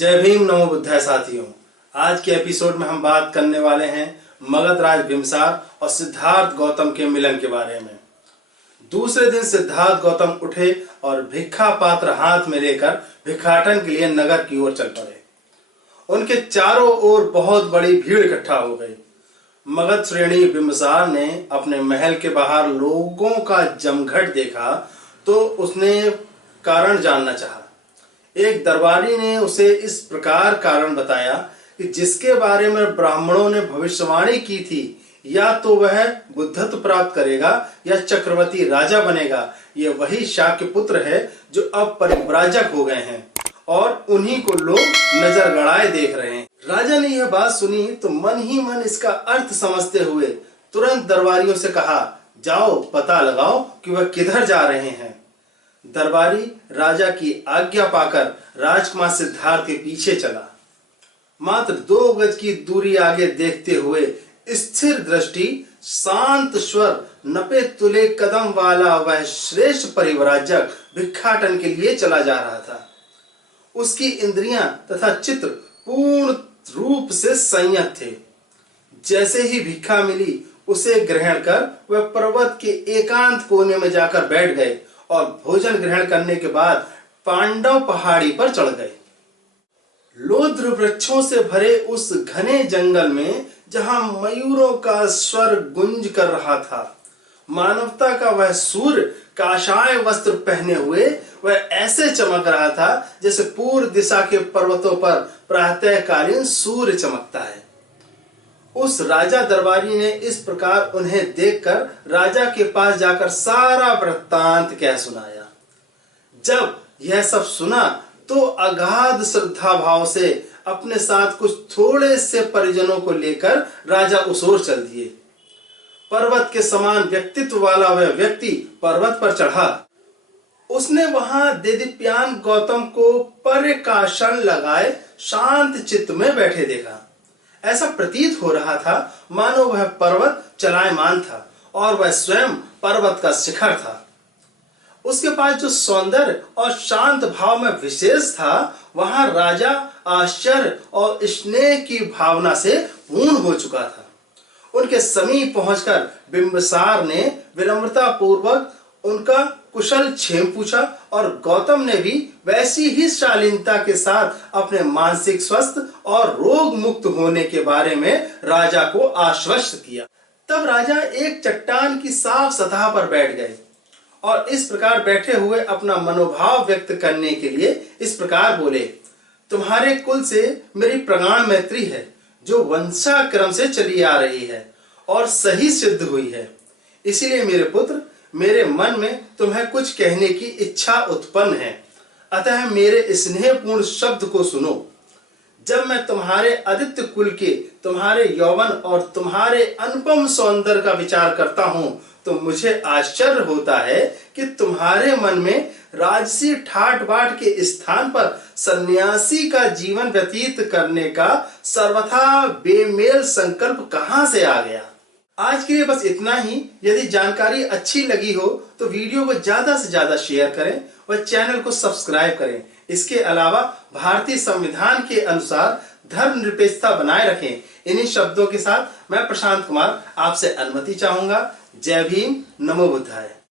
जय भीम नमो बुद्धाय साथियों। आज के एपिसोड में हम बात करने वाले हैं मगध राज बिंबिसार और सिद्धार्थ गौतम के मिलन के बारे में। दूसरे दिन सिद्धार्थ गौतम उठे और भिक्षा पात्र हाथ में लेकर भिक्षाटन के लिए नगर की ओर चल पड़े। उनके चारों ओर बहुत बड़ी भीड़ इकट्ठा हो गई। मगध श्रेणी बिंबिसार ने अपने महल के बाहर लोगों का जमघट देखा तो उसने कारण जानना चाहा। एक दरबारी ने उसे इस प्रकार कारण बताया कि जिसके बारे में ब्राह्मणों ने भविष्यवाणी की थी, या तो वह बुद्धत्व प्राप्त करेगा या चक्रवर्ती राजा बनेगा। ये वही शाक्य पुत्र है जो अब परिव्राजक हो गए हैं और उन्हीं को लोग नजर गड़ाए देख रहे हैं। राजा ने यह बात सुनी तो मन ही मन इसका अर्थ समझते हुए तुरंत दरबारियों से कहा, जाओ पता लगाओ कि वह किधर जा रहे हैं। दरबारी राजा की आज्ञा पाकर राजकुमार सिद्धार्थ के पीछे चला। मात्र 2 गज की दूरी आगे देखते हुए स्थिर दृष्टि, शांत स्वर, नपे तुले कदम वाला वह श्रेष्ठ परिव्राजक भिक्षाटन के लिए चला जा रहा था। उसकी इंद्रियां तथा चित्र पूर्ण रूप से संयत थे। जैसे ही भिक्षा मिली उसे ग्रहण कर वह पर्वत के एकांत कोने में जाकर बैठ गए और भोजन ग्रहण करने के बाद पांडव पहाड़ी पर चढ़ गए। लोद्र वृक्षों से भरे उस घने जंगल में जहां मयूरों का स्वर गुंज कर रहा था, मानवता का वह सूर्य काशाय वस्त्र पहने हुए वह ऐसे चमक रहा था जैसे पूर्व दिशा के पर्वतों पर प्रातःकालीन सूर्य चमकता है। उस राजा दरबारी ने इस प्रकार उन्हें देखकर राजा के पास जाकर सारा वृत्तांत कह सुनाया। जब यह सब सुना तो अगाध श्रद्धा भाव से अपने साथ कुछ थोड़े से परिजनों को लेकर राजा उस ओर चल दिए। पर्वत के समान व्यक्तित्व वाला वह व्यक्ति पर्वत पर चढ़ा। उसने वहां देदीप्यमान गौतम को पर्यकासन लगाए शांत चित्त में बैठे देखा। ऐसा प्रतीत हो रहा था मानो वह पर्वत चलायमान था और वह स्वयं पर्वत का शिखर था। उसके पास जो सौंदर्य और शांत भाव में विशेष था, वहां राजा आश्चर्य और स्नेह की भावना से पूर्ण हो चुका था। उनके समीप पहुंचकर बिंबिसार ने विनम्रता पूर्वक उनका कुशल क्षेम पूछा और गौतम ने भी वैसी ही शालीनता के साथ अपने मानसिक स्वस्थ और रोग मुक्त होने के बारे में राजा को आश्वस्त किया। तब राजा एक चट्टान की साफ सतह पर बैठ गए और इस प्रकार बैठे हुए अपना मनोभाव व्यक्त करने के लिए इस प्रकार बोले, तुम्हारे कुल से मेरी प्रगाढ़ मैत्री है जो वंशाक्रम से चली आ रही है और सही सिद्ध हुई है। इसीलिए मेरे पुत्र, मेरे मन में तुम्हें कुछ कहने की इच्छा उत्पन्न है, अतः मेरे स्नेहपूर्ण शब्द को सुनो। जब मैं तुम्हारे आदित्य कुल के, तुम्हारे यौवन और तुम्हारे अनुपम सौंदर्य का विचार करता हूं तो मुझे आश्चर्य होता है कि तुम्हारे मन में राजसी ठाट बाट के स्थान पर सन्यासी का जीवन व्यतीत करने का सर्वथा बेमेल संकल्प कहां से आ गया। आज के लिए बस इतना ही। यदि जानकारी अच्छी लगी हो तो वीडियो को ज्यादा से ज्यादा शेयर करें और चैनल को सब्सक्राइब करें। इसके अलावा भारतीय संविधान के अनुसार धर्मनिरपेक्षता बनाए रखें। इन्हीं शब्दों के साथ मैं प्रशांत कुमार आपसे अनुमति चाहूंगा। जय भीम, नमो बुद्धाय।